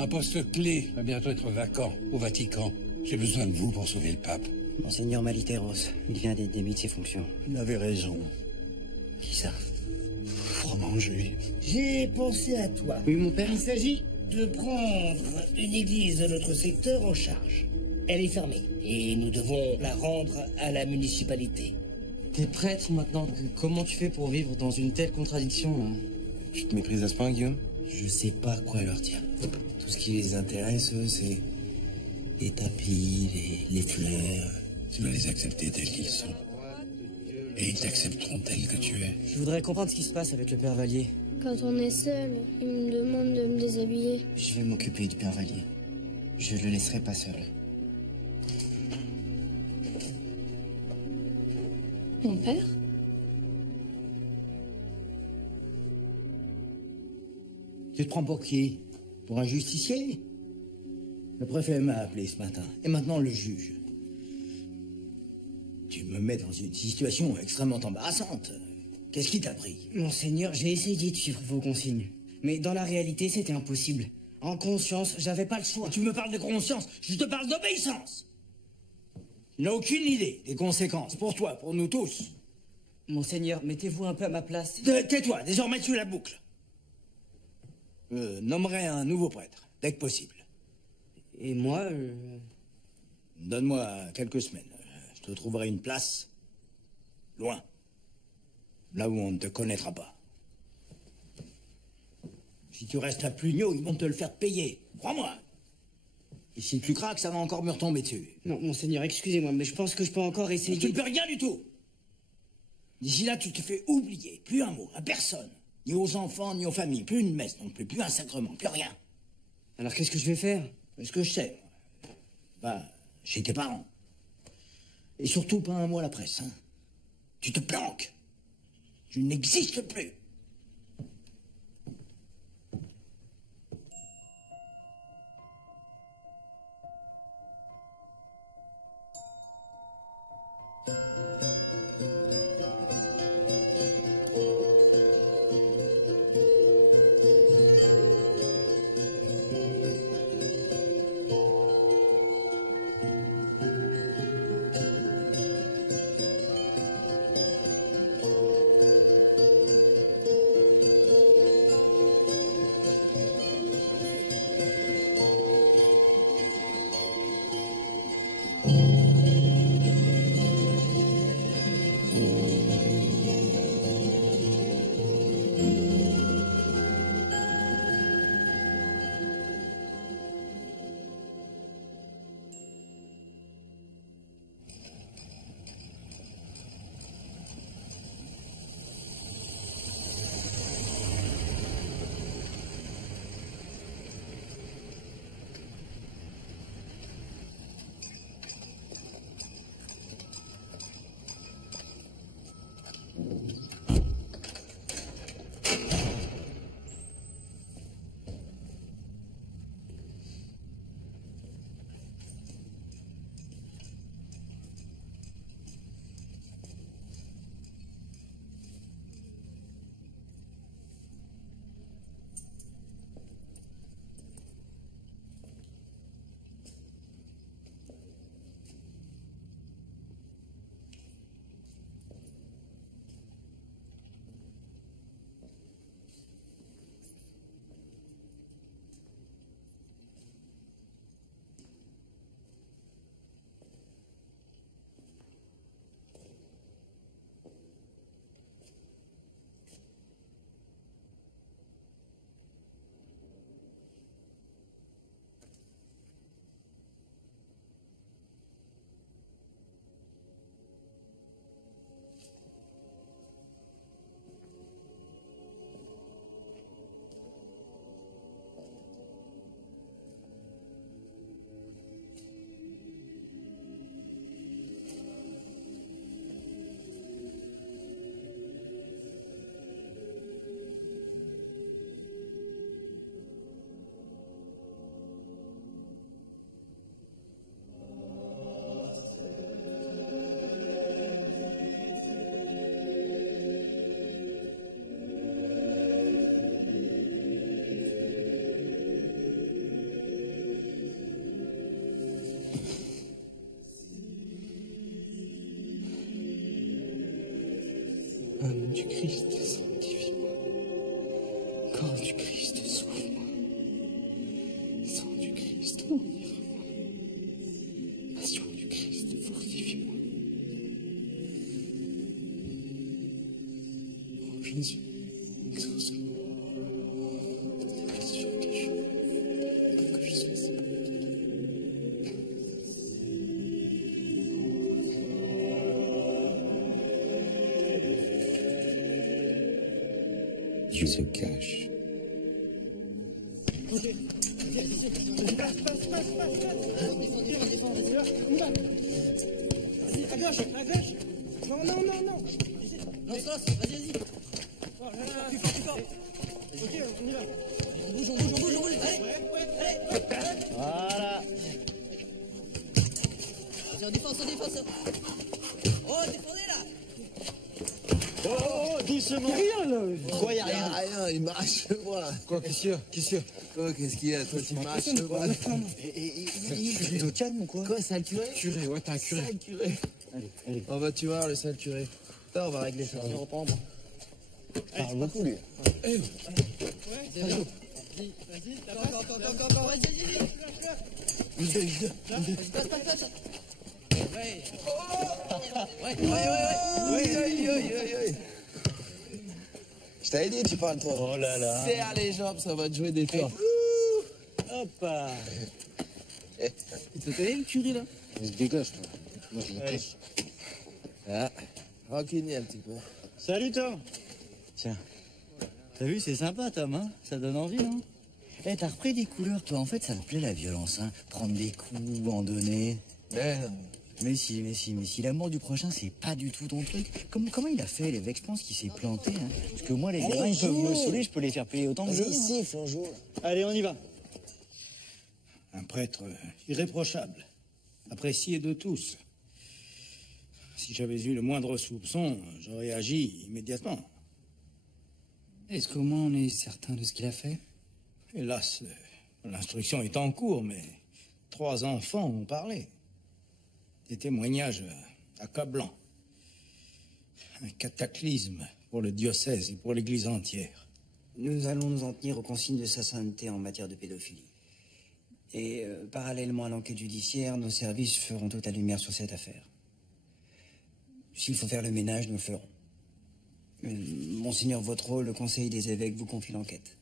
Un poste clé va bientôt être vacant au Vatican. J'ai besoin de vous pour sauver le pape. Monseigneur Maliteros, il vient d'être démis de ses fonctions. Il avait raison. Qui ça? Fromanger. J'ai pensé à toi. Oui, mon père. Il s'agit de prendre une église de notre secteur en charge. Elle est fermée et nous devons la rendre à la municipalité. T'es prêtre maintenant. Comment tu fais pour vivre dans une telle contradiction, là? Tu te méprises à ce point, Guillaume? Je sais pas quoi leur dire. Tout ce qui les intéresse, eux, c'est les tapis, les fleurs. Tu vas les accepter tels qu'ils sont. Et ils t'accepteront tel que tu es. Je voudrais comprendre ce qui se passe avec le père Vallier. Quand on est seul, il me demande de me déshabiller. Je vais m'occuper du père Vallier. Je le laisserai pas seul. Mon père? Tu te prends pour qui? Pour un justicier? Le préfet m'a appelé ce matin. Et maintenant le juge. Tu me mets dans une situation extrêmement embarrassante. Qu'est-ce qui t'a pris? Monseigneur, j'ai essayé de suivre vos consignes. Mais dans la réalité, c'était impossible. En conscience, j'avais pas le choix. Tu me parles de conscience, je te parle d'obéissance. Tu n'as aucune idée des conséquences, pour toi, pour nous tous. Monseigneur, mettez-vous un peu à ma place. Tais-toi, désormais tu la boucles. Je nommerai un nouveau prêtre, dès que possible. Et moi, Donne-moi quelques semaines. Je te trouverai une place. Loin. Là où on ne te connaîtra pas. Si tu restes à Plugno, ils vont te le faire payer. Crois-moi. Et si tu craques, ça va encore me retomber dessus. Non, Monseigneur, excusez-moi, mais je pense que je peux encore essayer. Tu ne peux rien du tout. D'ici là, tu te fais oublier. Plus un mot, à personne. Ni aux enfants, ni aux familles. Plus une messe non plus, plus un sacrement, plus rien. Alors qu'est-ce que je vais faire? Ce que je sais. Va chez tes parents. Et surtout pas un mot à la presse, hein. Tu te planques. Tu n'existes plus. du Christ, sanctifie-moi. Corps du Christ, sauve-moi. Sang du Christ, enivre-moi. Passion du Christ, fortifie-moi. Oh Jésus, exauce-moi. Assure que je sois sauvé. Dieu se cache. À gauche, à gauche. Non. Non, ça, vas-y. Plus fort. Ok, on y va. Bouge. Allez. Voilà. Vas-y, on défense. Oh, défendez là. Oh, doucement. Rien, là. Quoi, y'a rien. Rien, il marche, moi. Quoi, qu'est-ce qu'il y a Quoi, qu'est-ce qu'il y a? Toi, tu marches, moi. Il est au calme ou quoi? Quoi, c'est un curé? Curé, ouais, t'as un curé. Sale curé. Allez. On va tu voir le sale curé. Attends, on va régler ça. On va reprendre. Parle beaucoup, lui. Vas-y, encore, vas-y. Use-le. Passe. Ouais. Oui. Je t'avais dit, tu parles trop. Oh là là. Serre les jambes, ça va te jouer des tours. Hop. Tu te connais le curé, là? Il se dégage, toi. Moi, je le casse. Ah, rancunier un petit peu. Salut, Tom. Tiens. T'as vu, c'est sympa, Tom, hein? Ça donne envie, non? Eh, t'as repris des couleurs, toi. En fait, ça te plaît, la violence, hein? Prendre des coups, en donner. Mais non. Mais si, l'amour du prochain, c'est pas du tout ton truc. Comment il a fait, l'évêque? Je pense qu'il s'est planté, hein. Parce que moi, les gamins, ils peuvent me saouler, je peux les faire payer autant que je veux. Vas-y, siffle, on joue. Allez, on y va. Un prêtre irréprochable, apprécié de tous. Si j'avais eu le moindre soupçon, j'aurais agi immédiatement. Est-ce qu'au moins on est certain de ce qu'il a fait? Hélas, l'instruction est en cours, mais 3 enfants ont parlé. Des témoignages accablants. Un cataclysme pour le diocèse et pour l'Église entière. Nous allons nous en tenir aux consignes de sa sainteté en matière de pédophilie. Et parallèlement à l'enquête judiciaire, nos services feront toute la lumière sur cette affaire. S'il faut faire le ménage, nous le ferons. Monseigneur Vautreau, le conseil des évêques vous confie l'enquête.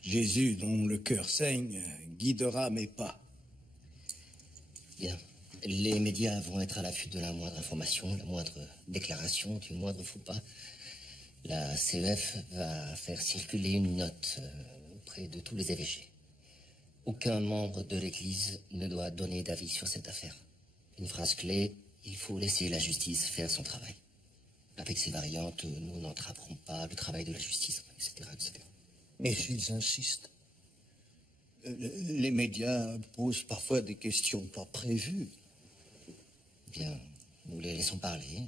Jésus, dont le cœur saigne, guidera mes pas. Bien. Les médias vont être à l'affût de la moindre information, la moindre déclaration, du moindre faux pas. La CEF va faire circuler une note auprès de tous les évêchés. Aucun membre de l'Église ne doit donner d'avis sur cette affaire. Une phrase clé, il faut laisser la justice faire son travail. Avec ces variantes, nous n'entraverons pas le travail de la justice, etc., etc. Mais s'ils insistent, les médias posent parfois des questions pas prévues. Bien, nous les laissons parler.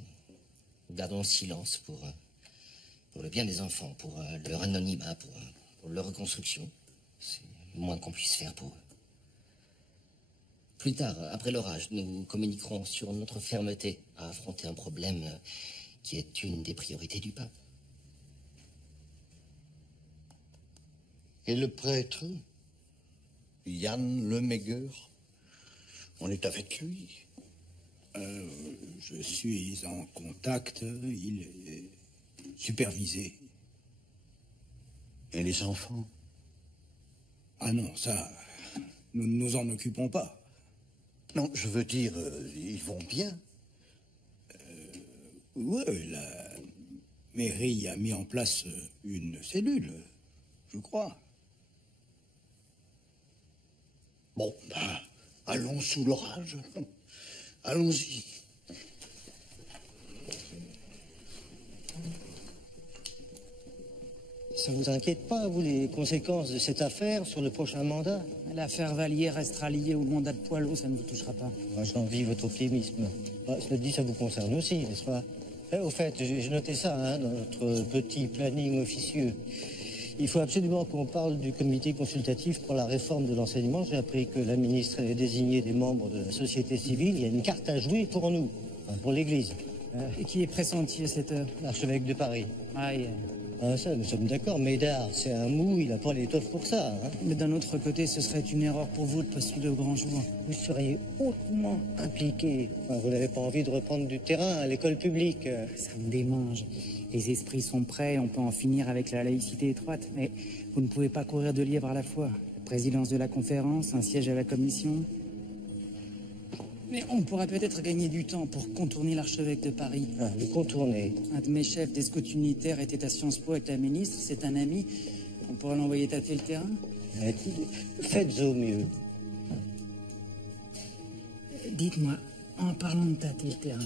Nous gardons le silence pour le bien des enfants, pour leur anonymat, pour leur reconstruction. C'est le moins qu'on puisse faire pour eux. Plus tard, après l'orage, nous communiquerons sur notre fermeté à affronter un problème qui est une des priorités du pape. Et le prêtre, Yann Lemegger, on est avec lui. Je suis en contact, il est supervisé. Et les enfants? Ah non, ça, nous ne nous en occupons pas. Non, je veux dire, ils vont bien. Oui, la mairie a mis en place une cellule, je crois. Bon, ben, allons sous l'orage. Allons-y. Ça vous inquiète pas, vous, les conséquences de cette affaire sur le prochain mandat? L'affaire Vallier restera liée au mandat de Poilot, ça ne vous touchera pas. Moi, j'envie votre optimisme. Cela dit, ça vous concerne aussi, n'est-ce pas? Au fait, j'ai noté ça, hein, dans notre petit planning officieux. Il faut absolument qu'on parle du comité consultatif pour la réforme de l'enseignement. J'ai appris que la ministre avait désigné des membres de la société civile. Il y a une carte à jouer pour nous, pour l'Église. Et qui est pressenti à cette heure? L'archevêque de Paris. Aïe. Ah, ça, nous sommes d'accord. Médard, c'est un mou, il n'a pas l'étoffe pour ça. Hein. Mais d'un autre côté, ce serait une erreur pour vous de postuler au grand jour. Vous seriez hautement impliqué. Enfin, vous n'avez pas envie de reprendre du terrain à l'école publique. Ça me démange. Les esprits sont prêts, on peut en finir avec la laïcité étroite. Mais vous ne pouvez pas courir 2 lièvres à la fois. La présidence de la conférence, un siège à la commission. Mais on pourrait peut-être gagner du temps pour contourner l'archevêque de Paris. Ah, le contourner. Un de mes chefs des scouts unitaires était à Sciences Po avec la ministre, c'est un ami. On pourrait l'envoyer tâter le terrain. Faites au mieux. Dites-moi, en parlant de tâter le terrain,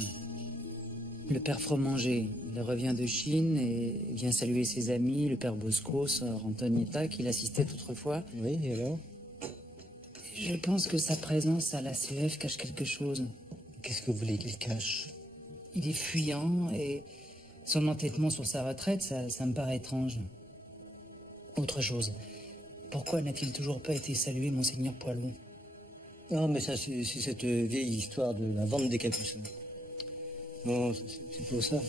le père Fromanger, il revient de Chine et vient saluer ses amis, le père Bosco, sœur Antonietta, qui l'assistait autrefois. Oui, et alors? Je pense que sa présence à la CEF cache quelque chose. Qu'est-ce que vous voulez qu'il cache? Il est fuyant et son entêtement sur sa retraite, ça me paraît étrange. Autre chose, pourquoi n'a-t-il toujours pas été salué, monseigneur Poilot? Non, mais ça, c'est cette vieille histoire de la vente des capucins. Non, c'est pour ça.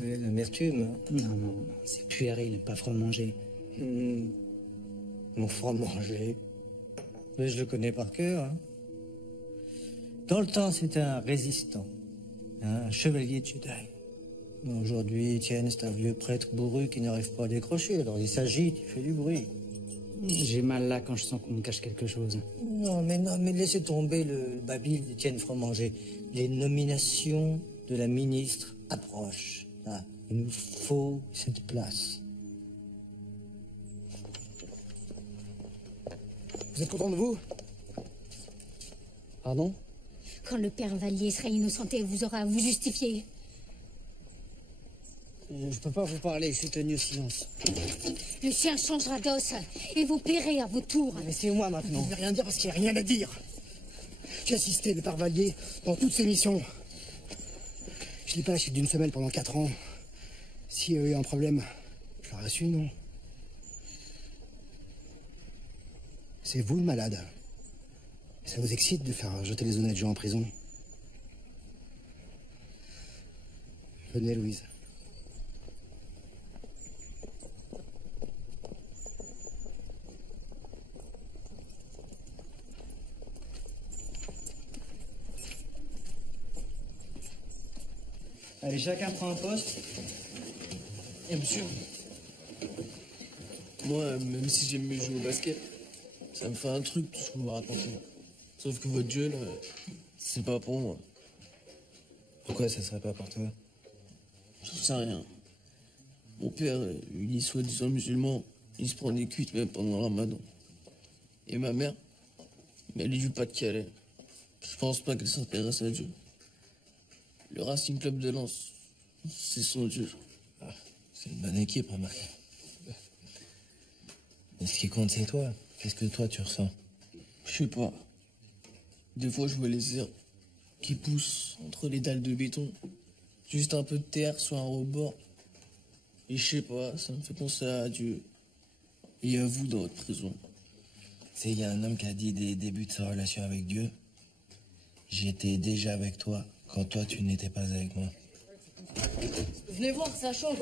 L'amertume. Non, c'est puéril, pas Fromanger. Mon Fromanger. Mais je le connais par cœur. Hein. Dans le temps, c'était un résistant, un chevalier de Jedi. Aujourd'hui, Étienne, c'est un vieux prêtre bourru qui n'arrive pas à décrocher. Alors il s'agite, il fait du bruit. J'ai mal là quand je sens qu'on me cache quelque chose. Non, mais laissez tomber le babil d'Étienne Fromanger. Les nominations de la ministre approchent. Ah, il nous faut cette place. Vous êtes content de vous? Pardon? Quand le père Vallier sera innocenté, vous aurez à vous justifier. Je peux pas vous parler, je suis tenu au silence. Le chien changera d'os et vous paierez à votre tour. Laissez-moi maintenant. Je ne vais rien dire parce qu'il n'y a rien à dire. J'ai assisté le père Vallier dans toutes ses missions. Je l'ai pas lâché d'une semelle pendant 4 ans. S'il y avait eu un problème, je l'aurais su, non? C'est vous le malade. Ça vous excite de faire jeter les honnêtes gens en prison? Venez, Louise. Allez, chacun prend un poste. Et monsieur, moi, même si j'aime mieux jouer au basket, ça me fait un truc tout ce que vous me racontez. Sauf que votre jeu, là, c'est pas pour moi. Pourquoi ça serait pas pour toi? Je sais rien. Mon père, il est soi-disant musulman, il se prend des cuites même pendant le ramadan. Et ma mère, elle est du Pas-de-Calais. Je pense pas qu'elle s'intéresse à Dieu. Le Racing Club de Lens, c'est son Dieu. Ah, c'est une bonne équipe, remarque. Mais ce qui compte, c'est toi. Qu'est-ce que toi, tu ressens? Je sais pas. Des fois, je vois les herbes qui poussent entre les dalles de béton. Juste un peu de terre sur un rebord. Et je sais pas, ça me fait penser à Dieu. Et à vous dans votre prison. Tu sais, il y a un homme qui a dit dès les débuts de sa relation avec Dieu, j'étais déjà avec toi quand toi, tu n'étais pas avec moi. Venez voir, ça chauffe.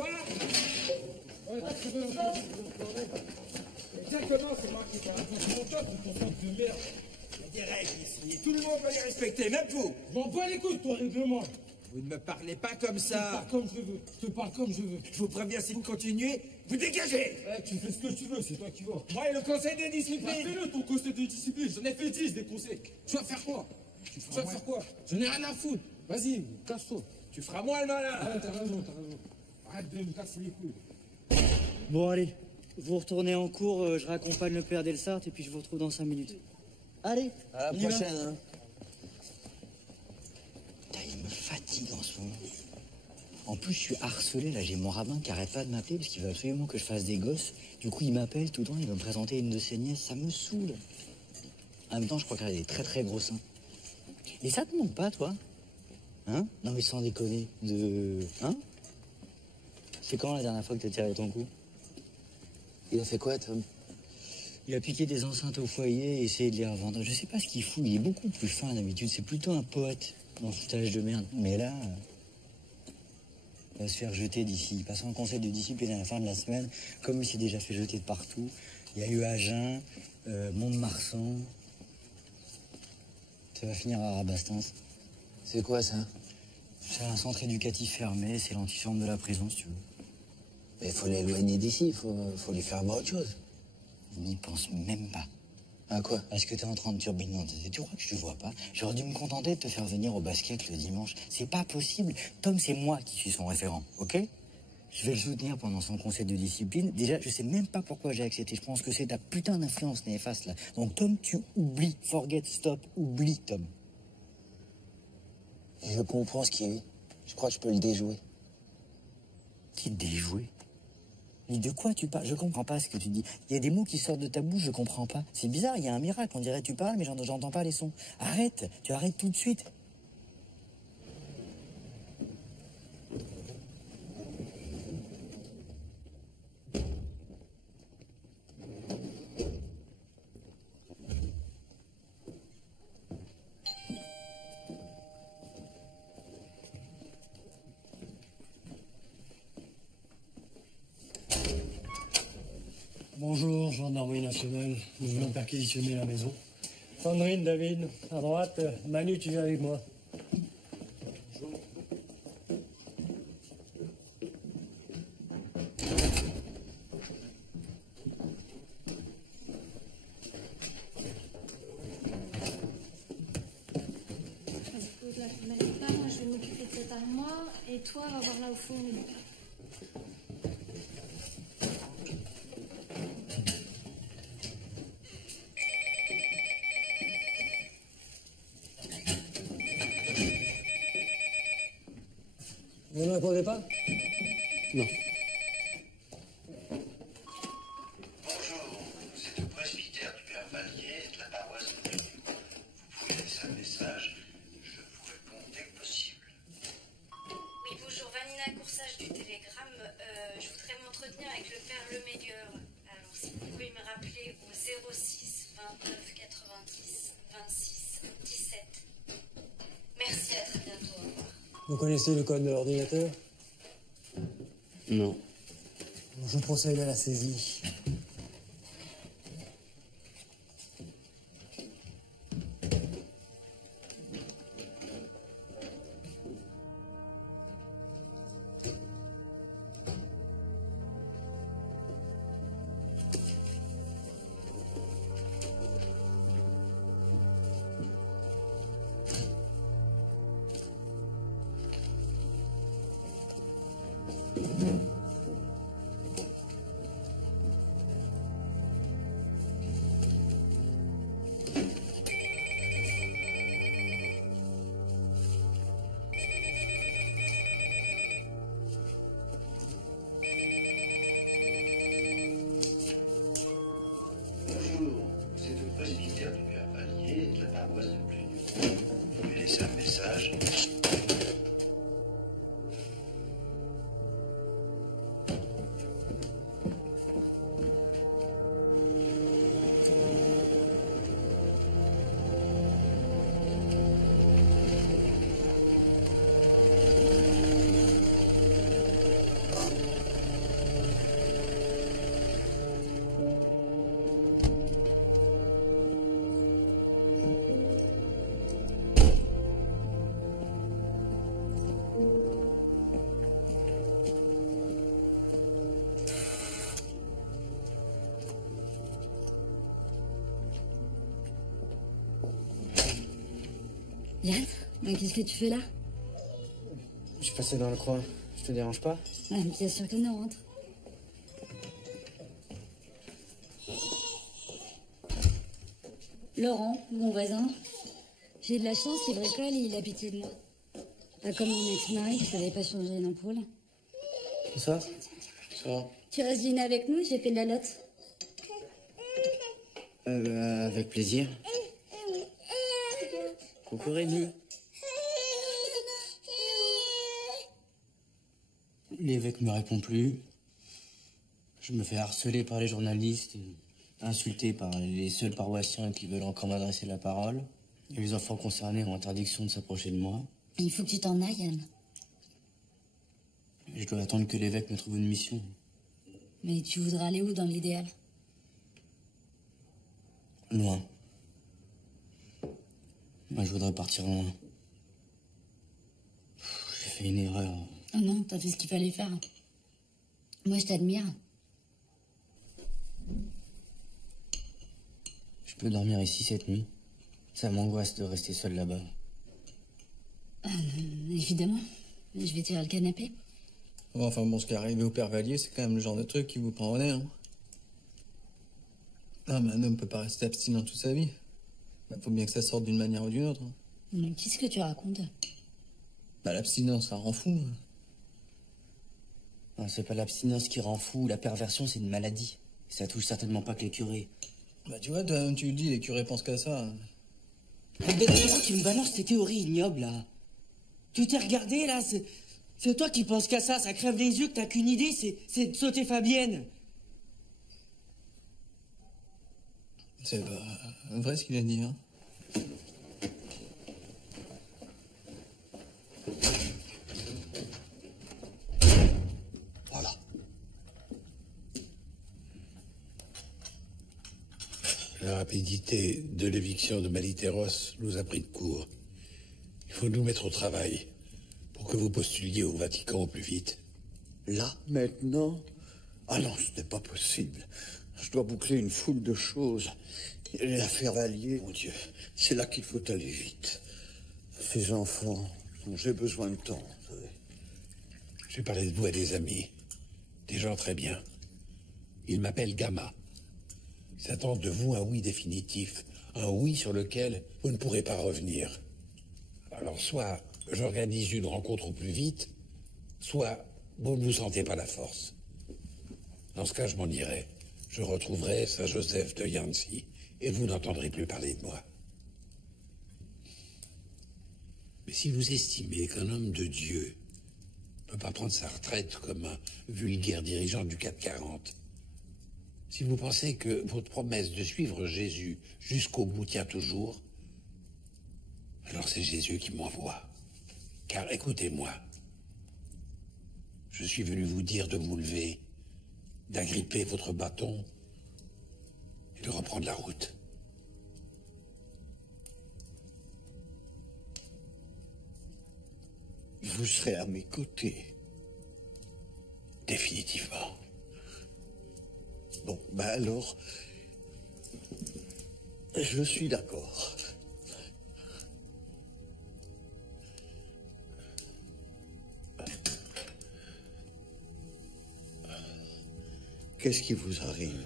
Exactement, c'est moi qui t'ai raconté mon top, ton top de merde. Il y a des règles ici, et tout le monde va les respecter, même vous. Je m'en bats les couilles, toi, règlement. Vous ne me parlez pas comme ça. Je te parle comme je veux, je te parle comme je veux. Je vous préviens, si vous continuez, vous dégagez. Ouais, tu fais ce que tu veux, c'est toi qui vas. Moi et le conseil de discipline. Fais-le, ton conseil de discipline, j'en ai fait 10 des conseils. Tu vas faire quoi? Tu vas faire quoi? Je n'ai rien à foutre. Vas-y, casse-toi. Tu feras moins le malin. Ouais, t'as raison, t'as raison. Arrête de me casser les couilles. Bon, allez, vous retournez en cours, je raccompagne le père Delsart et puis je vous retrouve dans 5 minutes. Allez, à la prochaine, hein. Putain, il me fatigue en ce moment. En plus, je suis harcelé, là, j'ai mon rabbin qui arrête pas de m'appeler parce qu'il veut absolument que je fasse des gosses. Du coup, il m'appelle tout le temps, il va me présenter une de ses nièces, ça me saoule. En même temps, je crois qu'elle a des très très gros seins. Et ça te manque pas, toi? Hein? Non mais sans déconner, Hein? C'est quand la dernière fois que t'as tiré ton coup? Il a fait quoi, Tom? Il a piqué des enceintes au foyer et essayé de les revendre. Je sais pas ce qu'il fout, il est beaucoup plus fin d'habitude. C'est plutôt un poète dans foutage de merde. Mais là, Il va se faire jeter d'ici. Il passe en conseil de discipline à la fin de la semaine. Comme il s'est déjà fait jeter de partout. Il y a eu Agen, Mont-de-Marsan. Ça va finir à Rabastens. C'est quoi ça? C'est un centre éducatif fermé, c'est l'antichambre de la prison, si tu veux. Mais il faut l'éloigner d'ici, faut lui faire voir autre chose. Il n'y pense même pas. À quoi? Parce que t'es en train de turbiner dans tes têtes. Tu crois que je te vois pas? J'aurais dû me contenter de te faire venir au basket le dimanche. C'est pas possible. Tom, c'est moi qui suis son référent, ok? Je vais le soutenir pendant son conseil de discipline. Déjà, je sais même pas pourquoi j'ai accepté. Je pense que c'est ta putain d'influence néfaste, là. Donc, Tom, tu oublies. Forget, stop, oublie, Tom. Je comprends ce qu'il vit. Je crois que je peux le déjouer. Qui déjouer? Mais de quoi tu parles? Je comprends pas ce que tu dis. Il y a des mots qui sortent de ta bouche, je comprends pas. C'est bizarre, il y a un miracle. On dirait que tu parles, mais j'entends pas les sons. Arrête, tu arrêtes tout de suite. Bonjour, gendarmerie nationale. Nous venons perquisitionner la maison. Sandrine, David, à droite. Manu, tu viens avec moi. Moi, je vais m'occuper de cette armoire et toi, va voir là au fond. Vous ne répondez pas? Non. Bonjour, c'est le presbytère du Père Vallier de la paroisse de Dieu. Vous pouvez laisser un message, je vous réponds dès que possible. Oui, bonjour, Vanina, coursage du télégramme. Je voudrais m'entretenir avec le Père Lemégueur. Alors, si vous pouvez me rappeler au 06 29 90 26 17. Merci, à très bientôt. Au revoir. Vous connaissez le code de l'ordinateur? Non. Je procède à la saisie. Bonjour, c'est le presbytère du Père Vallier de la paroisse de Plugnon. Vous pouvez laisser un message. Yann, qu'est-ce que tu fais là? Je passais dans le coin. Je te dérange pas? Bien sûr que non, entre. Laurent, mon voisin. J'ai de la chance, il bricole et il a pitié de moi. Pas comme mon ex-mari, je savais pas changer une ampoule. Ça? Ça. Tu restes dîner avec nous, j'ai fait de la lotte. Avec plaisir. Coucou Rémi. L'évêque me répond plus. Je me fais harceler par les journalistes, insulté par les seuls paroissiens qui veulent encore m'adresser la parole. Et les enfants concernés ont interdiction de s'approcher de moi. Il faut que tu t'en ailles, Yann. Je dois attendre que l'évêque me trouve une mission. Mais tu voudrais aller où dans l'idéal? Loin. Moi, je voudrais partir loin. J'ai fait une erreur. Oh non, t'as fait ce qu'il fallait faire. Moi, je t'admire. Je peux dormir ici cette nuit. Ça m'angoisse de rester seul là-bas. Évidemment. Je vais tirer le canapé. Enfin bon, ce qui est arrivé au père Vallier, c'est quand même le genre de truc qui vous prend au nez, hein. Non, mais un homme peut pas rester abstinent toute sa vie. Bah, faut bien que ça sorte d'une manière ou d'une autre, hein. Mais qu'est-ce que tu racontes? Bah, l'abstinence, ça rend fou, hein. Non, c'est pas l'abstinence qui rend fou. La perversion, c'est une maladie. Ça touche certainement pas que les curés. Bah, tu vois, toi, tu le dis, les curés pensent qu'à ça, hein. Mais pourquoi tu me balances tes théories ignobles, là? Tu t'es regardé, là? C'est toi qui penses qu'à ça. Ça crève les yeux que t'as qu'une idée, c'est de sauter Fabienne. C'est vrai ce qu'il a dit, hein. Voilà. La rapidité de l'éviction de Maliteros nous a pris de court. Il faut nous mettre au travail pour que vous postuliez au Vatican au plus vite. Là, maintenant? Ah non, ce n'est pas possible. Je dois boucler une foule de choses. Et l'affaire Vallier, mon Dieu, c'est là qu'il faut aller vite. Ces enfants dont j'ai besoin de temps. J'ai parlé de vous à des amis, des gens très bien. Ils m'appellent Gamma. Ils attendent de vous un oui définitif, un oui sur lequel vous ne pourrez pas revenir. Alors soit j'organise une rencontre au plus vite, soit vous ne vous sentez pas la force. Dans ce cas, je m'en irai. Je retrouverai Saint-Joseph de Yancy et vous n'entendrez plus parler de moi. Mais si vous estimez qu'un homme de Dieu ne peut pas prendre sa retraite comme un vulgaire dirigeant du 440, si vous pensez que votre promesse de suivre Jésus jusqu'au bout tient toujours, alors c'est Jésus qui m'envoie. Car écoutez-moi, je suis venu vous dire de vous lever, d'agripper votre bâton et de reprendre la route. Vous serez à mes côtés. Définitivement. Bon, ben alors, je suis d'accord. Qu'est-ce qui vous arrive?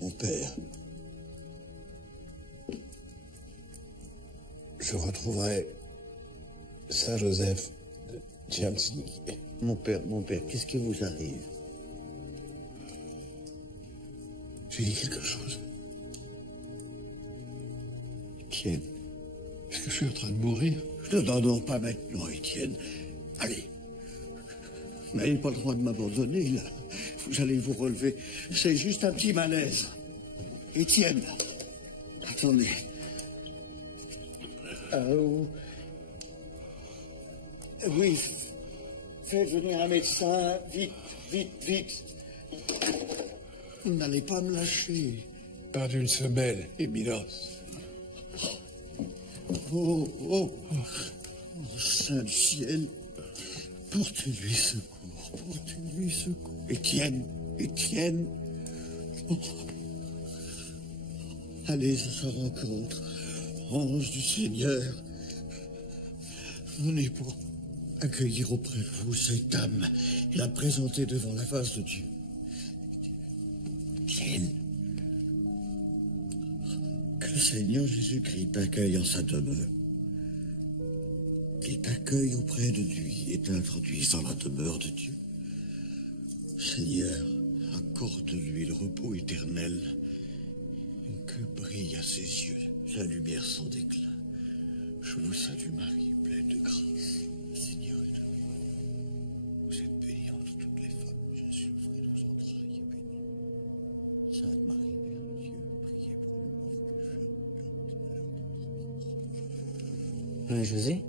Mon père. Je retrouverai Saint-Joseph de Jancy. Mon père, qu'est-ce qui vous arrive? J'ai dit quelque chose. Étienne. Est-ce que je suis en train de mourir? Non, pas maintenant, Étienne. Allez. Vous n'avez pas le droit de m'abandonner, là. Vous allez vous relever. C'est juste un petit malaise. Étienne. Attendez. Oui. Faites venir un médecin. Vite, vite, vite. Vous n'allez pas me lâcher. Pas d'une semelle, Éminence. Oh, Saint du ciel, portez-lui secours, portez-lui secours. Étienne. Oh. Allez à sa rencontre, ange du Seigneur. Venez pour accueillir auprès de vous cette âme et la présenter devant la face de Dieu. Étienne. Que le Seigneur Jésus-Christ t'accueille en sa demeure. Qu'il t'accueille auprès de lui et t'introduise dans la demeure de Dieu. Seigneur, accorde-lui le repos éternel. Que brille à ses yeux sa lumière sans déclin. Je vous salue Marie, pleine de grâce. Le Seigneur est avec vous. Vous êtes bénie entre toutes les femmes. Jésus, le fruit de vos entrailles, est béni. Sainte Marie, Mère de Dieu, priez pour nous pauvres pécheurs, maintenant et à l'heure de notre mort. José?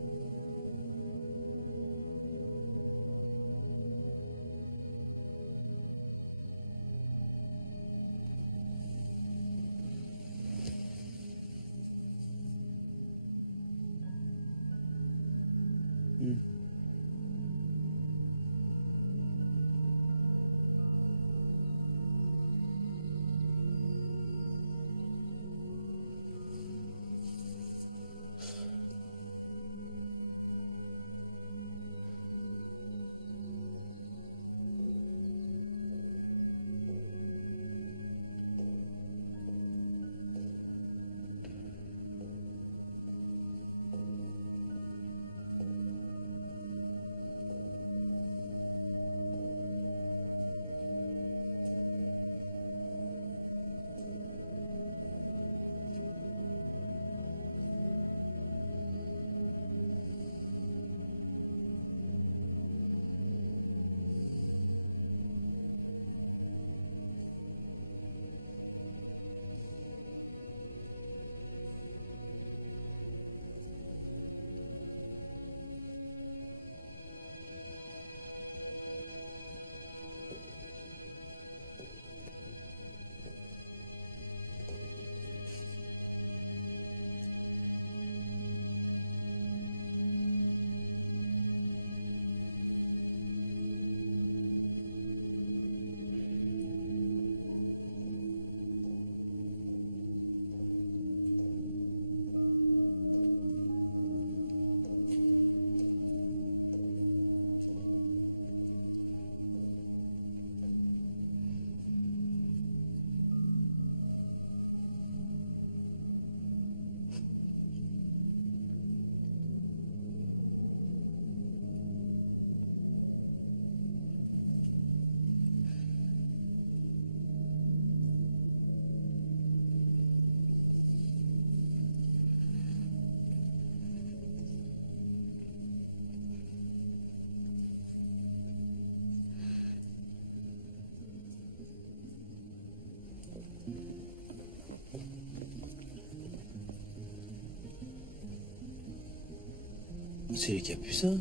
C'est les Capucins.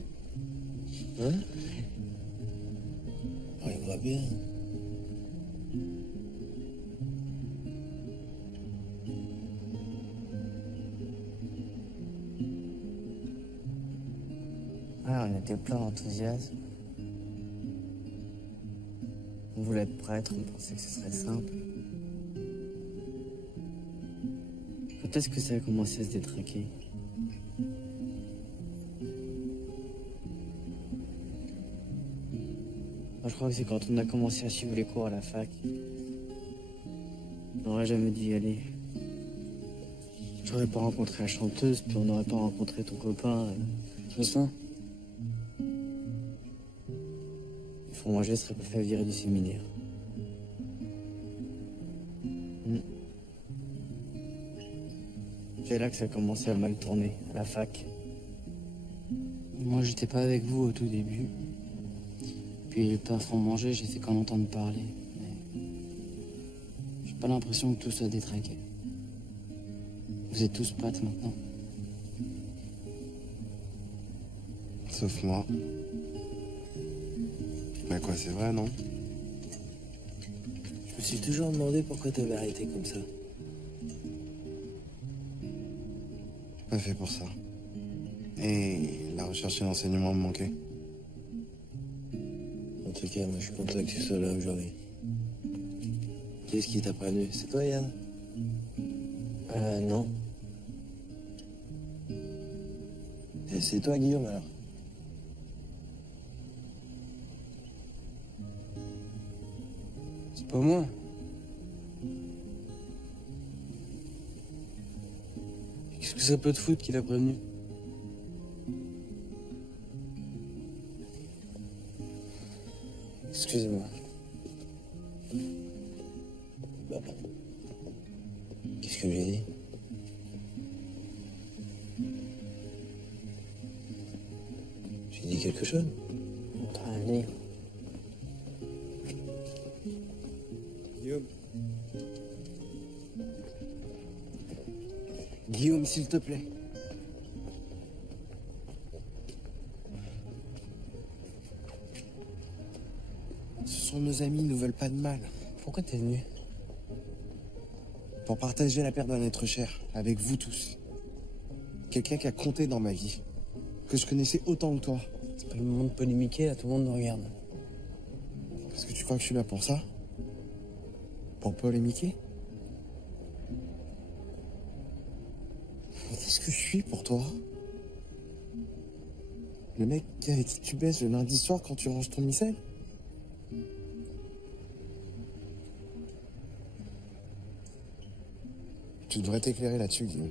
Hein? On les voit bien. Ouais, on était plein d'enthousiasme. On voulait être prêtre, on pensait que ce serait simple. Peut-être que ça a commencé à se détraquer. Moi, je crois que c'est quand on a commencé à suivre les cours à la fac. On n'aurait jamais dû y aller. J'aurais pas rencontré la chanteuse, puis on n'aurait pas rencontré ton copain. Jocelyn. Le fromager serait pas fait virer du séminaire. C'est là que ça a commencé à mal tourner, à la fac. Moi, j'étais pas avec vous au tout début. Puis le père Fromanger, j'ai fait qu'en entendre parler. Mais j'ai pas l'impression que tout soit détraqué. Vous êtes tous prêtres maintenant. Sauf moi. Mais quoi, c'est vrai, non? Je me suis toujours demandé pourquoi t'avais arrêté comme ça. Pas fait pour ça. Et la recherche et l'enseignement me manquaient. En tout cas, moi, je suis content que tu sois là aujourd'hui. Qu'est-ce qui t'a prévenu? C'est toi, Yann? Non. Et c'est toi, Guillaume, alors? C'est pas moi. Qu'est-ce que ça peut te foutre qui t'a prévenu? Excusez-moi. Bah, qu'est-ce que j'ai dit? J'ai dit quelque chose? T'as rien dit. Guillaume. Guillaume, s'il te plaît. sont nos amis, ils nous veulent pas de mal. Pourquoi t'es venu? Pour partager la perte d'un être cher, avec vous tous. Quelqu'un qui a compté dans ma vie. Que je connaissais autant que toi. C'est pas le moment de polémiquer, là, tout le monde nous regarde. Est-ce que tu crois que je suis là pour ça? Pour polémiquer? Qu'est-ce que je suis pour toi? Le mec avec qui tu baisses le lundi soir quand tu ranges ton missel? Tu devrais t'éclairer là-dessus, Guillaume.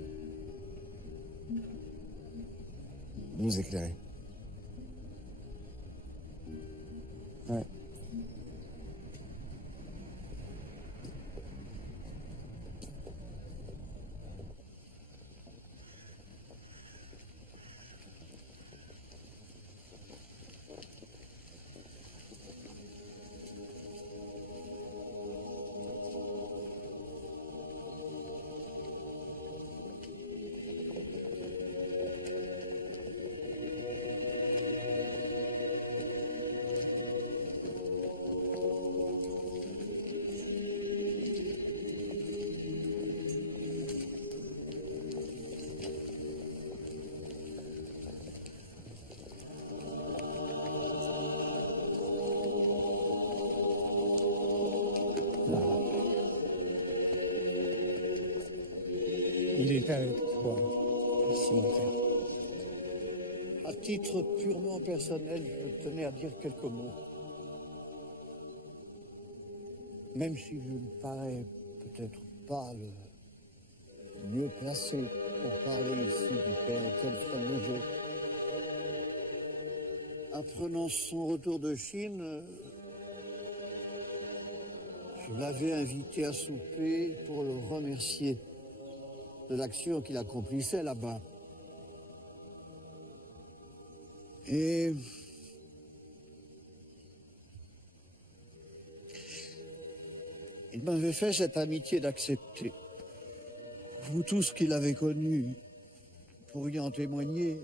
Nous éclairer. Ouais. Il est avec toi, ici, mon père. À titre purement personnel, je tenais à dire quelques mots. Même si je ne parais peut-être pas le mieux placé pour parler ici du père Étienne Frémouget. Apprenant son retour de Chine, je l'avais invité à souper pour le remercier de l'action qu'il accomplissait là-bas. Et il m'avait fait cette amitié d'accepter. Vous tous qui l'avez connu pourriez en témoigner.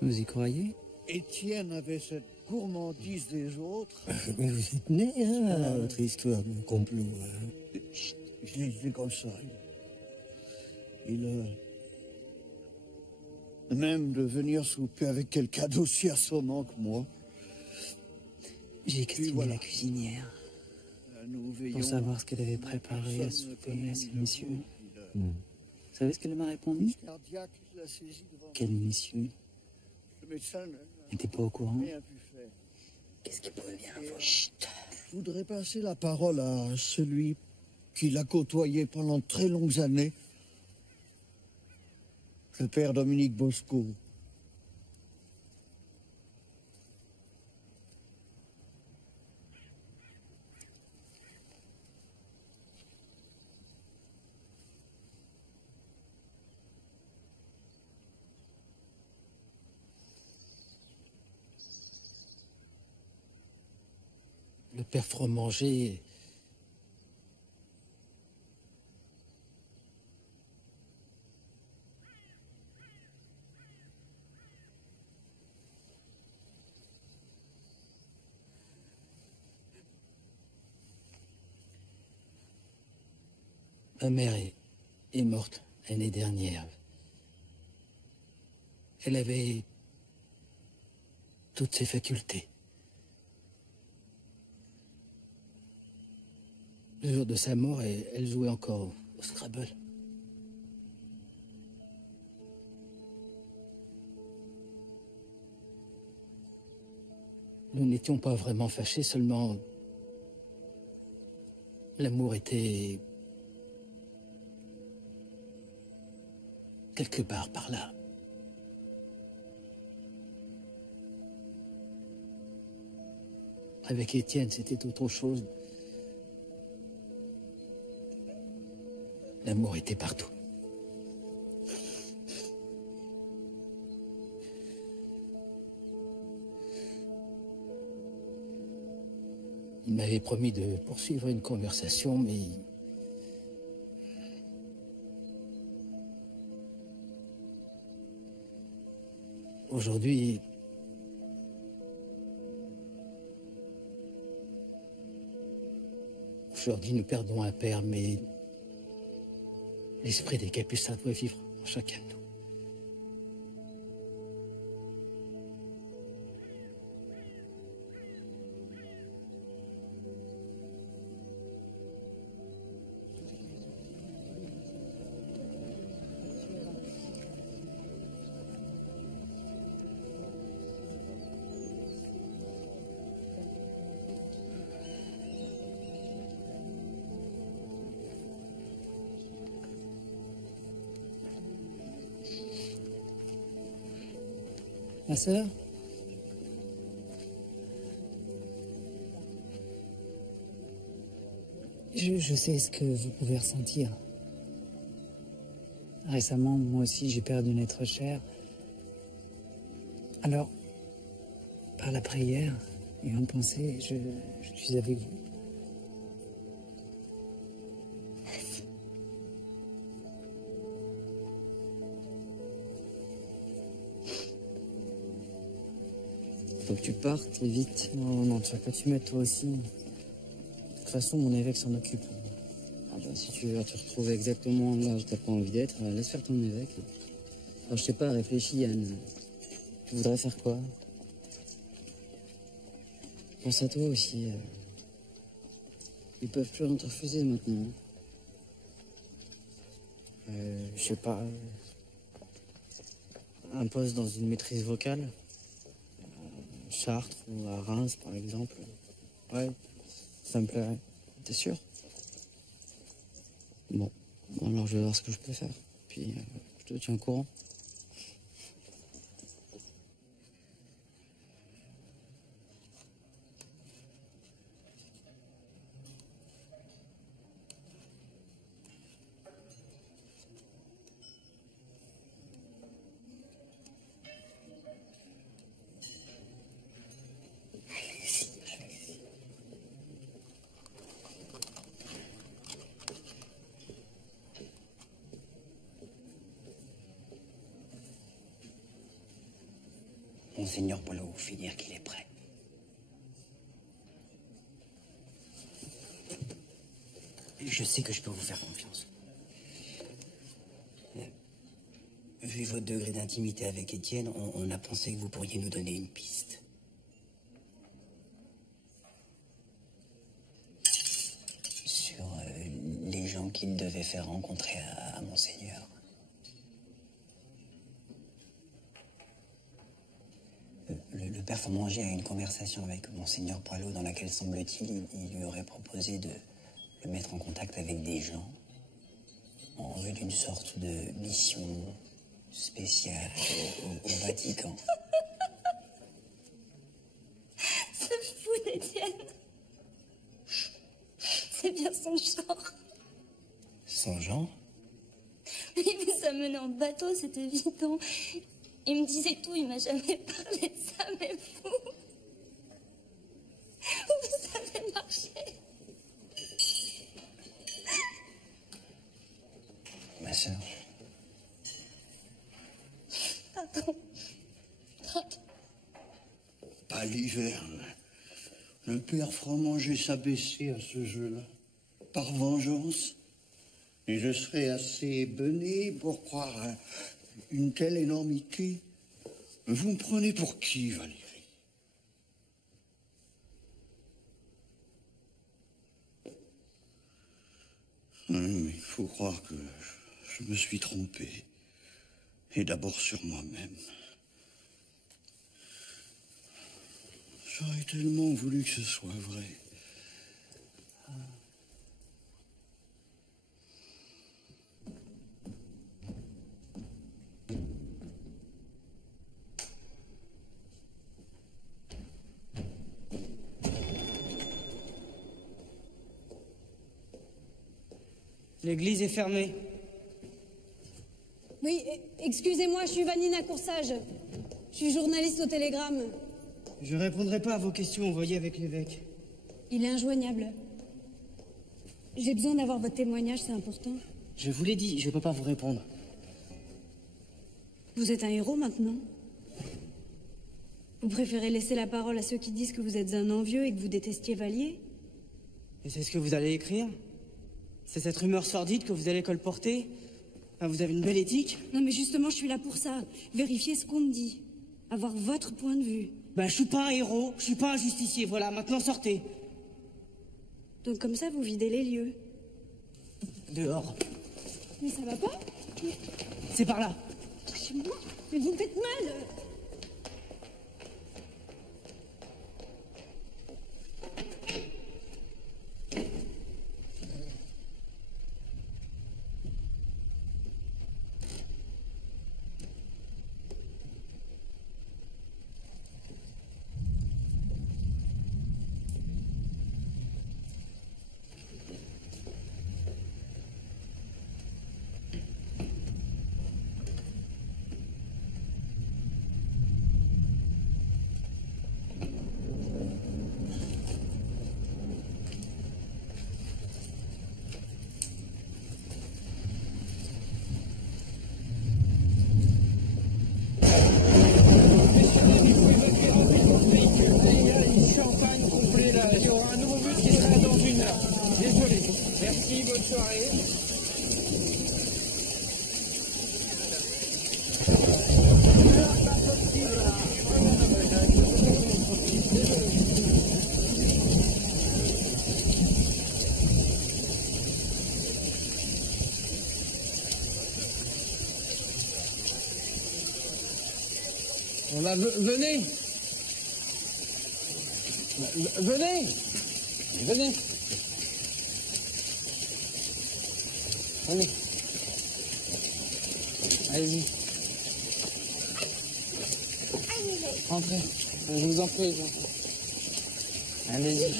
Vous y croyez? Étienne avait cette gourmandise des autres. Mais vous êtes né, hein, à votre histoire de complot. Hein. Je l'ai dit comme ça. Il même de venir souper avec quelqu'un d'aussi assommant que moi. J'ai questionné la cuisinière pour savoir ce qu'elle avait préparé à souper à ces messieurs. Vous savez ce qu'elle m'a répondu? Quel messieurs n'était pas au courant. Qu'est-ce qu'il pouvait bien avoir? Chut. Je voudrais passer la parole à celui qui l'a côtoyé pendant très longues années. Le père Dominique Bosco. Le père Fromanger... Ma mère est morte l'année dernière. Elle avait toutes ses facultés. Le jour de sa mort, elle jouait encore au Scrabble. Nous n'étions pas vraiment fâchés, seulement l'amour était quelque part par là. Avec Étienne, c'était autre chose. L'amour était partout. Il m'avait promis de poursuivre une conversation, mais... Aujourd'hui... Je leur dis, nous perdons un père, mais l'esprit des Capucins doit vivre en chacun de nous. Ma sœur? Je sais ce que vous pouvez ressentir. Récemment, moi aussi, j'ai perdu un être cher. Alors, par la prière et en pensée, je suis avec vous. Faut que tu partes vite. Non, non, tu vas pas t'y mettre toi aussi. De toute façon, mon évêque s'en occupe. Ah bah, si tu veux te retrouver exactement là où t'as pas envie d'être, laisse faire ton évêque. Alors je sais pas, réfléchis, Yann. Tu voudrais faire quoi? Pense à toi aussi. Ils peuvent plus rien te refuser maintenant. Je sais pas. Un poste dans une maîtrise vocale. Chartres ou à Reims, par exemple. Ouais, ça me plairait. T'es sûr? Bon, alors je vais voir ce que je peux faire. Puis je te tiens au courant. Monseigneur Paolo vous fait dire qu'il est prêt. Je sais que je peux vous faire confiance. Vu votre degré d'intimité avec Étienne, on a pensé que vous pourriez nous donner une piste. Sur les gens qu'il devait faire rencontrer à Monseigneur. Le père Fromanger a eu une conversation avec Monseigneur Poilot dans laquelle, semble-t-il, il lui aurait proposé de le mettre en contact avec des gens en vue d'une sorte de mission spéciale au Vatican. Se fout d'Étienne. C'est bien son genre. Son genre? Il nous a menés en bateau, c'est évident. Il me disait tout, il m'a jamais parlé de ça, mais vous savez marcher. Ma sœur. Pardon. Pas l'hiverne. Le père Fromanger s'abaisser à ce jeu-là. Par vengeance. Et je serais assez bené pour croire à une telle énormité. Vous me prenez pour qui, Valérie? Oui, mais il faut croire que je me suis trompé. Et d'abord sur moi-même. J'aurais tellement voulu que ce soit vrai. L'église est fermée. Oui, excusez-moi, je suis Vanina Coursage. Je suis journaliste au Télégramme. Je répondrai pas à vos questions envoyées avec l'évêque. Il est injoignable. J'ai besoin d'avoir votre témoignage, c'est important. Je vous l'ai dit, je peux pas vous répondre. Vous êtes un héros maintenant. Vous préférez laisser la parole à ceux qui disent que vous êtes un envieux et que vous détestiez Vallier? Et c'est ce que vous allez écrire? C'est cette rumeur sordide que vous allez colporter? Vous avez une belle éthique? Non, mais justement, je suis là pour ça. Vérifier ce qu'on me dit. Avoir votre point de vue. Je suis pas un héros, je suis pas un justicier, voilà, maintenant sortez. Donc comme ça, vous videz les lieux. Dehors. Mais ça va pas? C'est par là. Lâchez-moi. Mais vous me faites mal. Il y aura un nouveau bus qui sera dans 1 heure. Désolé. Merci, bonne soirée. Venez. Venez. Venez. Allez. Allez-y. Entrez. Je vous en prie. Allez-y.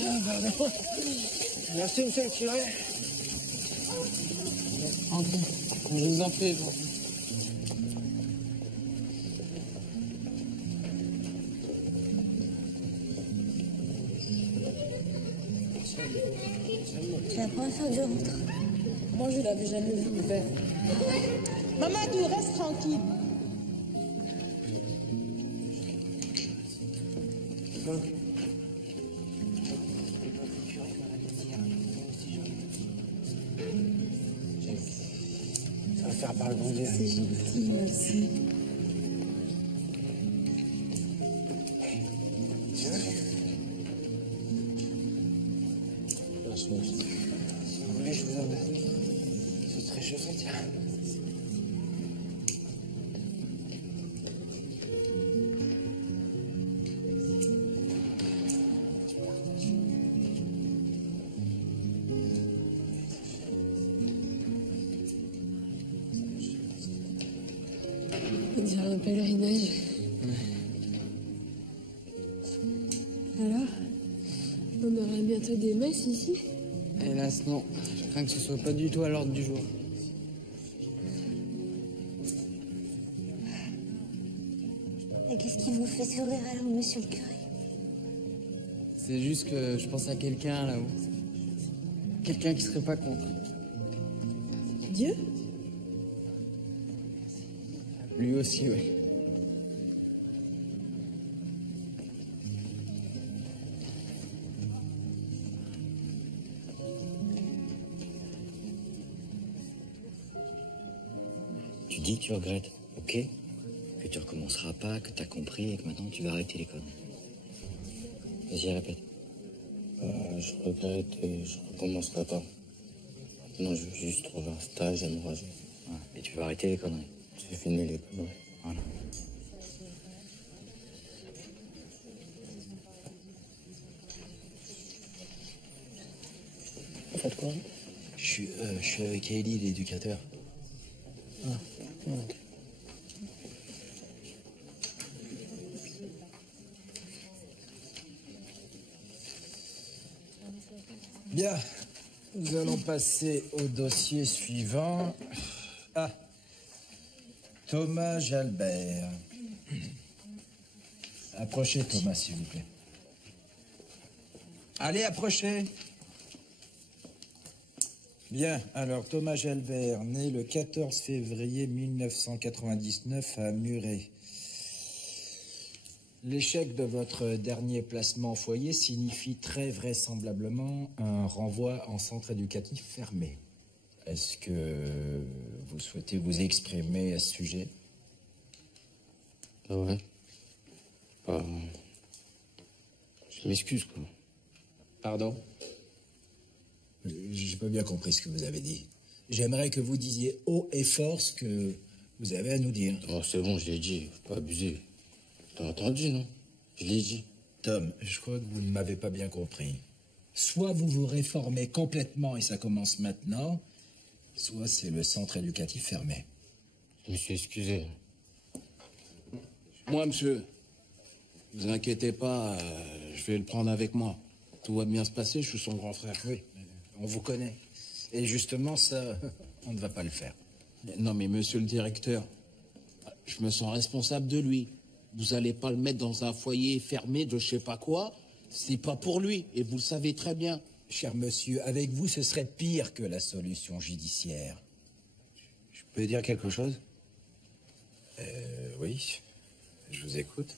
Merci, monsieur le curé. Entrez. Je vous en prie. C'est la première fois que je rentre. Moi, je l'avais jamais vu, mon père. Mamadou, reste tranquille. Ça va faire par le bon Dieu. C'est gentil, merci. Si vous voulez, je vous emmène. C'est très chauffé, tiens. On dirait un pèlerinage. Alors, on aura bientôt des messes ici? Hélas, non. Je crains que ce soit pas du tout à l'ordre du jour. Et qu'est-ce qui vous fait sourire alors, monsieur le curé? C'est juste que je pense à quelqu'un là-haut. Quelqu'un qui serait pas contre. Dieu? Lui aussi, oui. Tu dis que tu regrettes, ok? Que tu recommenceras pas, que t'as compris et que maintenant tu vas arrêter les connes. Vas-y, répète. Je regrette et je recommencerai pas. Maintenant, je veux juste trouver un stage et me raser. Et tu vas arrêter les conneries. J'ai fini les conneries. Voilà. Vous faites quoi? Je suis avec Ellie, l'éducateur. Bien, nous allons passer au dossier suivant. Ah, Thomas Jalbert. Approchez, Thomas, s'il vous plaît. Allez, approchez. Bien, alors Thomas Jalbert, né le 14 février 1999 à Muret. L'échec de votre dernier placement en foyer signifie très vraisemblablement un renvoi en centre éducatif fermé. Est-ce que vous souhaitez vous exprimer à ce sujet? Ouais. Je m'excuse, quoi. Pardon? J'ai pas bien compris ce que vous avez dit. J'aimerais que vous disiez haut et fort ce que vous avez à nous dire. Oh, c'est bon, je l'ai dit. Faut pas abuser. T'as entendu, non? Je l'ai dit. Tom, je crois que vous ne m'avez pas bien compris. Soit vous vous réformez complètement et ça commence maintenant, soit c'est le centre éducatif fermé. Je me suis excusé. Moi, monsieur, vous inquiétez pas, je vais le prendre avec moi. Tout va bien se passer, je suis son grand frère. Oui, on vous connaît. Et justement, ça, on ne va pas le faire. Non, mais monsieur le directeur, je me sens responsable de lui. Vous allez pas le mettre dans un foyer fermé de je sais pas quoi. C'est pas pour lui, et vous le savez très bien. Cher monsieur, avec vous, ce serait pire que la solution judiciaire. Je peux dire quelque chose? Oui, je vous écoute.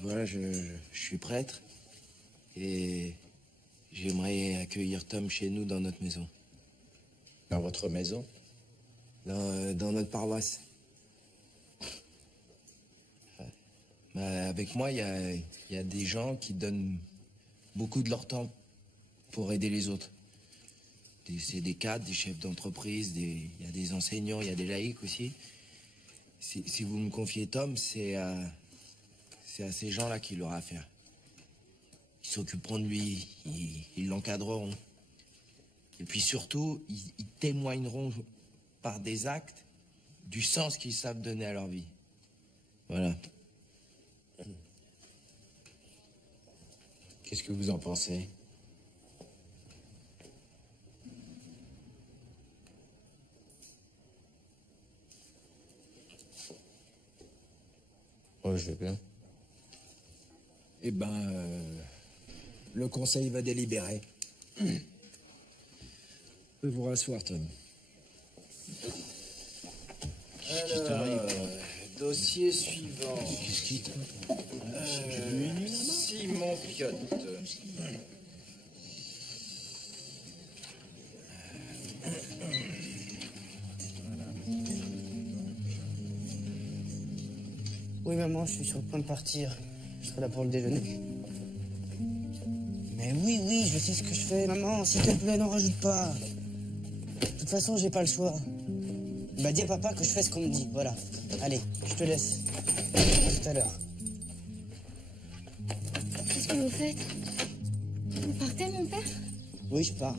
Voilà, je suis prêtre et j'aimerais accueillir Tom chez nous dans notre maison. Dans votre maison? Dans notre paroisse. Avec moi, il y a des gens qui donnent beaucoup de leur temps pour aider les autres. C'est des cadres, des chefs d'entreprise, il y a des enseignants, il y a des laïcs aussi. Si vous me confiez Tom, c'est à ces gens-là qu'il aura affaire. Ils s'occuperont de lui, ils l'encadreront. Et puis surtout, ils témoigneront par des actes du sens qu'ils savent donner à leur vie. Voilà. Qu'est-ce que vous en pensez? Ouais, je vais bien. Eh ben, le conseil va délibérer. Vous pouvez vous rasseoir, Tom. Alors, dossier suivant. Qu'est-ce qui Simon Piotte. Oui, maman, je suis sur le point de partir. Je serai là pour le déjeuner. Mais oui, je sais ce que je fais, maman. S'il te plaît, n'en rajoute pas. De toute façon, j'ai pas le choix. Bah, dis à papa que je fais ce qu'on me dit, voilà. Allez, je te laisse. À tout à l'heure. Qu'est-ce que vous faites? Vous partez, mon père? Oui, je pars.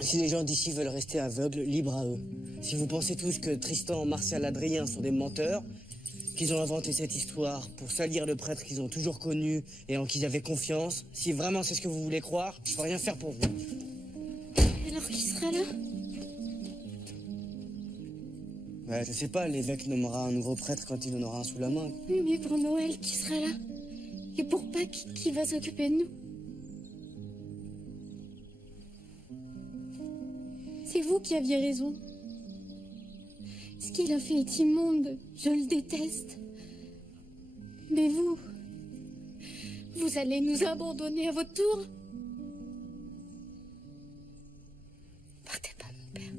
Si les gens d'ici veulent rester aveugles, libre à eux. Si vous pensez tous que Tristan, Martial, Adrien sont des menteurs, qu'ils ont inventé cette histoire pour salir le prêtre qu'ils ont toujours connu et en qui ils avaient confiance, si vraiment c'est ce que vous voulez croire, je peux rien faire pour vous. Alors qui sera là? Ouais, je sais pas, l'évêque nommera un nouveau prêtre quand il en aura un sous la main. Oui, mais pour Noël, qui sera là? Et pour Pâques, qui va s'occuper de nous? C'est vous qui aviez raison. Ce qu'il a fait est immonde, je le déteste. Mais vous allez nous abandonner à votre tour? Partez pas, mon père.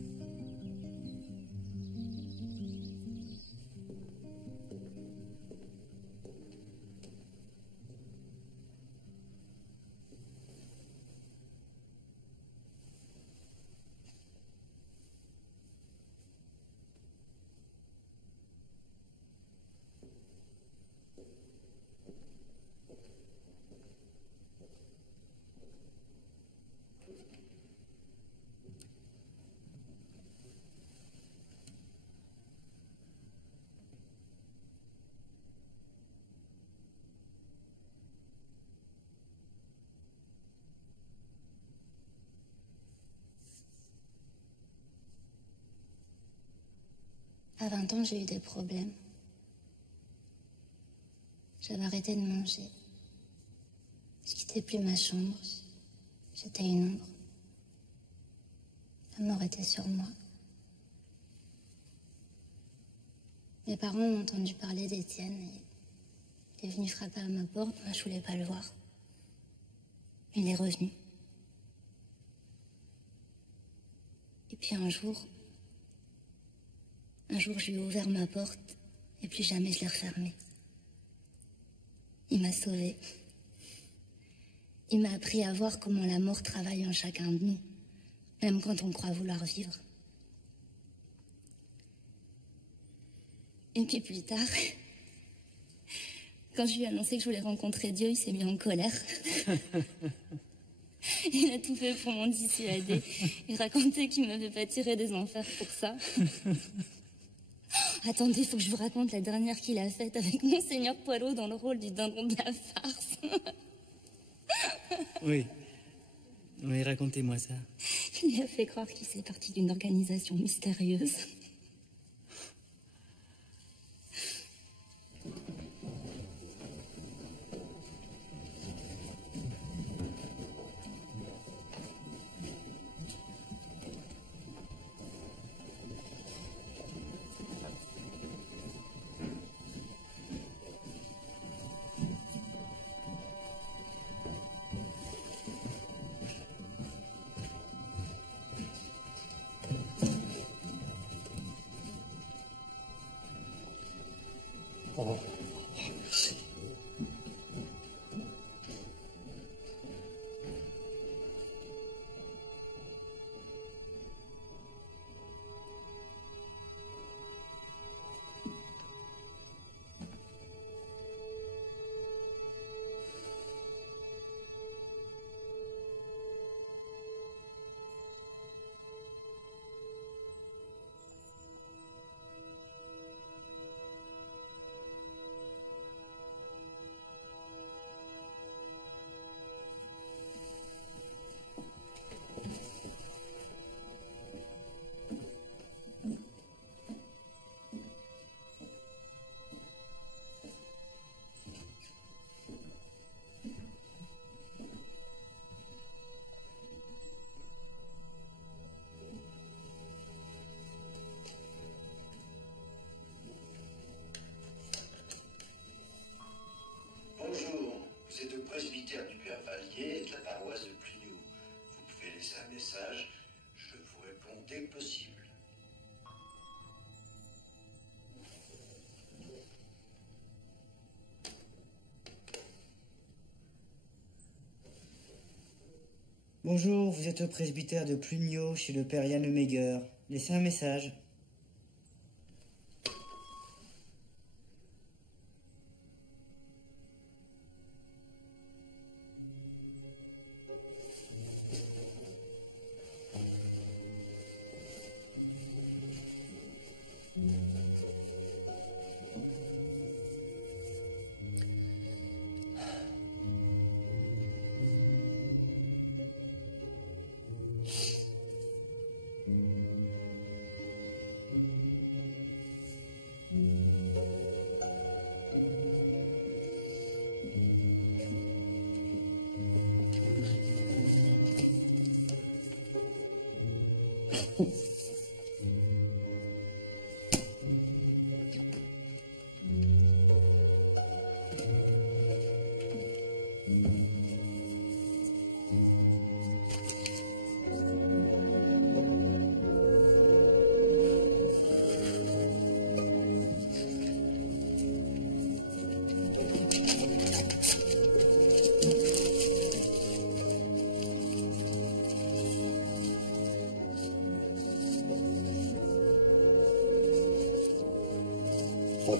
À 20 ans, j'ai eu des problèmes. J'avais arrêté de manger. Je quittais plus ma chambre. J'étais une ombre. La mort était sur moi. Mes parents ont entendu parler d'Étienne et Il est venu frapper à ma porte, moi, je voulais pas le voir. Il est revenu. Et puis un jour, je lui ai ouvert ma porte et plus jamais je l'ai refermée. Il m'a sauvée. Il m'a appris à voir comment la mort travaille en chacun de nous, même quand on croit vouloir vivre. Et puis plus tard, quand je lui ai annoncé que je voulais rencontrer Dieu, il s'est mis en colère. Il a tout fait pour m'en dissuader. Il racontait qu'il m'avait pas tiré des enfers pour ça. Attendez, il faut que je vous raconte la dernière qu'il a faite avec Monseigneur Poirot dans le rôle du dindon de la farce. Oui. Oui, racontez-moi ça. Il a fait croire qu'il faisait partie d'une organisation mystérieuse. Oh, merci. Bonjour, vous êtes au presbytère du Père Vallier de la paroisse de Plugnou. Vous pouvez laisser un message, je vous réponds dès que possible. Bonjour, vous êtes au presbytère de Plugno chez le Père Yann Lemaiger. Laissez un message. Hop.